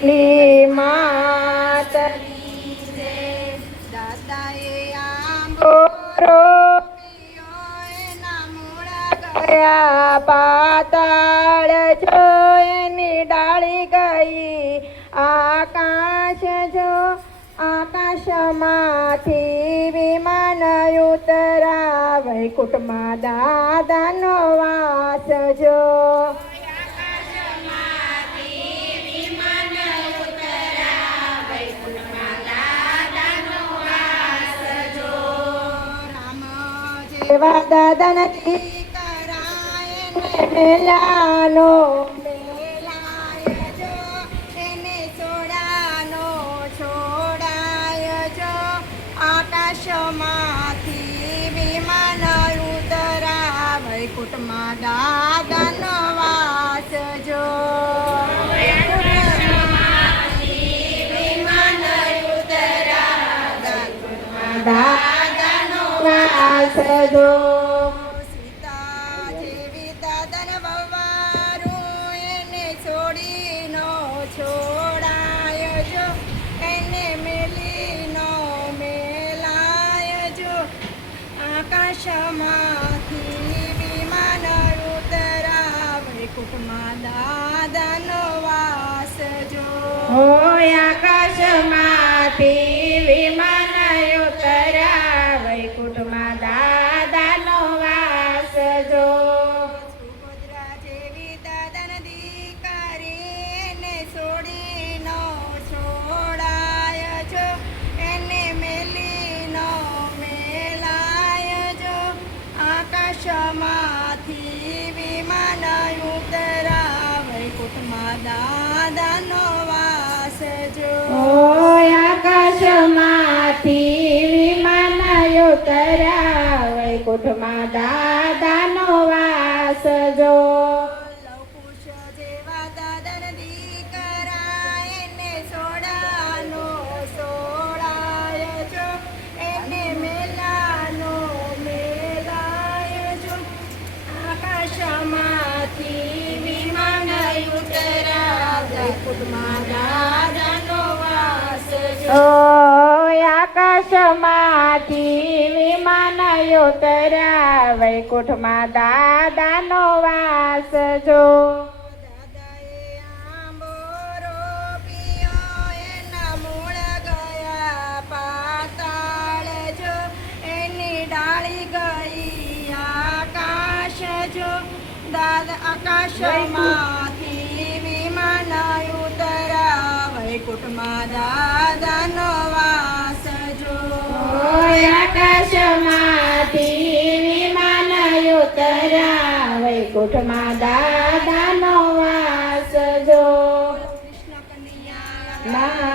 લી માત દાદાએ ઓ રો એના મૂળા ગયા પાતાળ જો એની ડાળી ગઈ આકાશ જો આકાશમાંથી વિમાન ઉતરા વૈકુંઠમાં દાદાનો વાસ જો એવા દાદા નથી મેલાનો મેલાય જો એને છોડાનો છોડાય જો આકાશમાંથી વિમાન ઉતરા વૈકુંઠમાં દાદાનો વાસ જો દાદાનો વાસ જો સીતા જેવી દાદન વવારું એને છોડીનો છોડાય જો એને મેલીનો મેલાય જો આકાશમાંથી વિમાન ઉતરા વૈકુંઠમાં દાદાનો વાસ જો હોય આકાશમાંથી વિમાન ઉતર્યા વૈકુંઠમાં દાદાનો વાસ જો સુભદ્રા જેવી દાદન દીકરીને છોડીનો છોડાય જો એને મેલીનો મેલાય જો આકાશમાંથી વિમાન ઉતરા વૈકુંઠમાં દાદાનો વાસ જો હોય આકાશમાંથી વિમાન ઉતર્યા વૈકુંઠમાં દાદાનો વાસ જો લવકુશ જેવા દાદન દીકરા એને સોડાનો સોડાય જો એને મેલાનો મેલાય જો આકાશમાંથી વિમાન ઉતરા વૈકુંઠમાં દાદાનો વાસ જો હોય આકાશમાંથી વિમાન ઉતર્યા વૈકુંઠમાં દાદાનો વાસ જો દાદાએ આંબો રોપ્યો એના મૂળ ગયા પાતાળ જો એની ડાળી ગઈ આકાશ જો દાદા આકાશમાંથી વિમાન ઉતરા વૈકુંઠમાં દાદાનો વાસ જો હોય આકાશમાંથી વિમાન ઉતર્યા વૈકુંઠમાં દાદાનો વાસ જો કૃષ્ણ કનૈયા ના